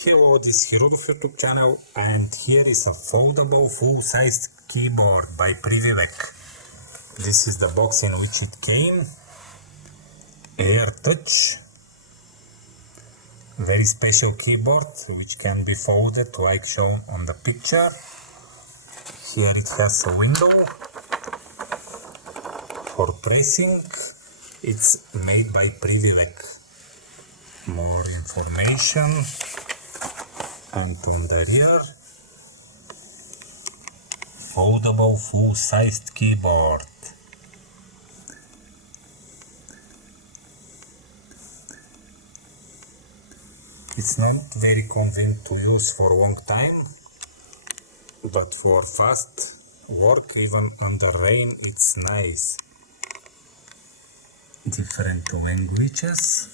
Hello, this is Hirudov YouTube channel, and here is a foldable full-sized keyboard by Privivek. This is the box in which it came. AirTouch. Very special keyboard which can be folded like shown on the picture. Here it has a window for pressing. It's made by Privivek. More information. And on the rear, foldable full-sized keyboard. It's not very convenient to use for a long time, but for fast work, even under rain, it's nice. Different languages: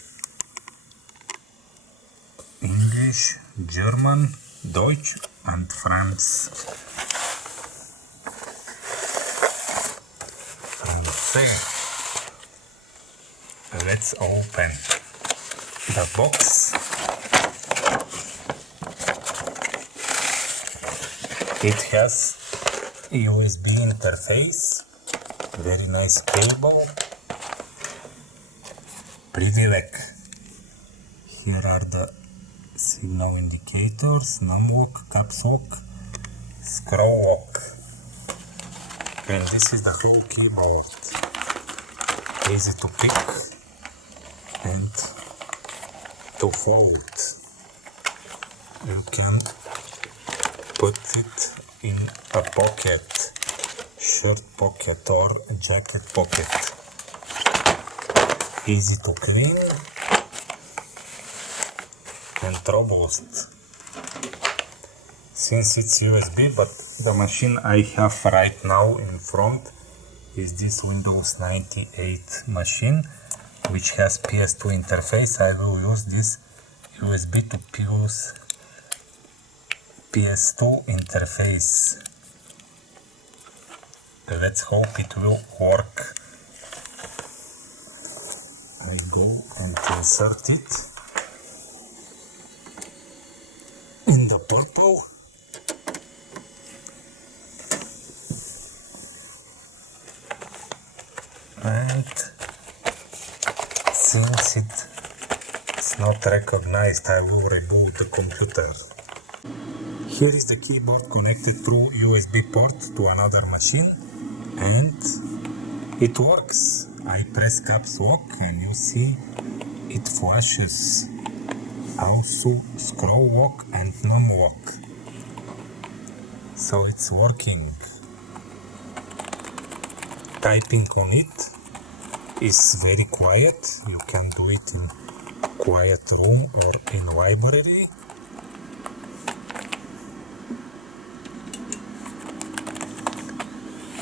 English, German, Deutsch and French. Let's open the box. It has a USB interface, very nice cable. Privivek. Here are the signal indicators: num lock, caps lock, scroll lock. And this is the whole keyboard. Easy to pick and to fold. You can put it in a pocket, shirt pocket or jacket pocket. Easy to clean and robust. Since it's USB, but the machine I have right now in front is this Windows 98 machine, which has PS2 interface. I will use this USB to use PS2 interface. Let's hope it will work. I go and insert it in the purple. And since it's not recognized, I will reboot the computer. Here is the keyboard connected through USB port to another machine, and it works. I press caps lock and you see it flashes. Also scroll lock and num lock. So it's working. Typing on it is very quiet. You can do it in quiet room or in library.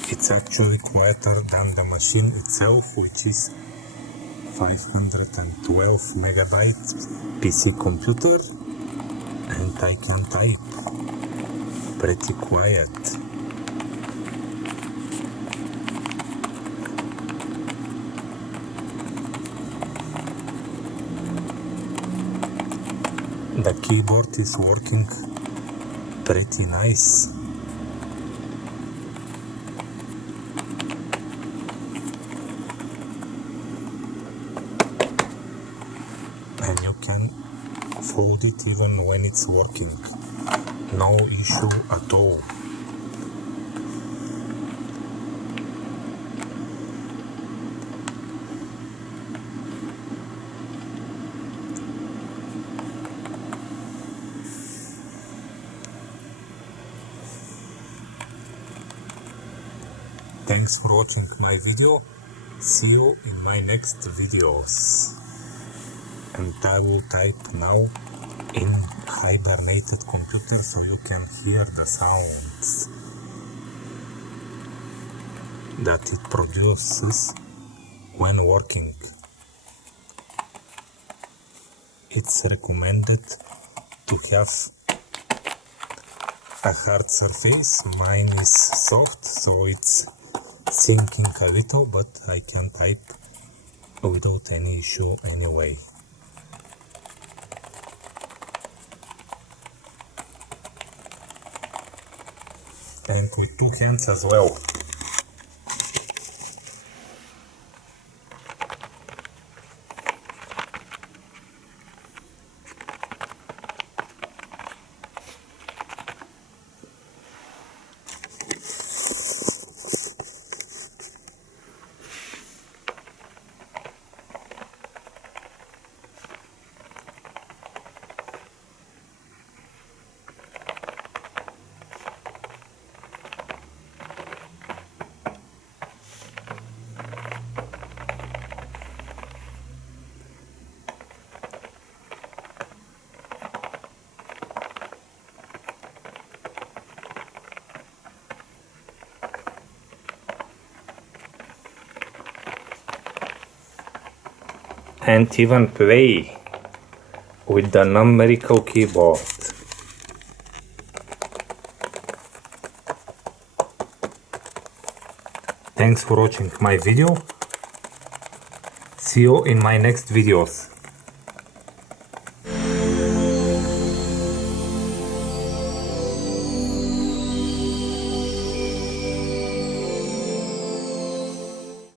It's actually quieter than the machine itself, which is 512 megabyte PC computer, and I can type pretty quiet. The keyboard is working pretty nice. And you can fold it even when it's working. No issue at all. Thanks for watching my video. See you in my next videos. And I will type now in hibernated computer so you can hear the sounds that it produces when working. It's recommended to have a hard surface. Mine is soft, so it's sinking a little, but I can type without any issue anyway. and with 2 hands as well. And even play with the numerical keyboard. Thanks for watching my video. See you in my next videos.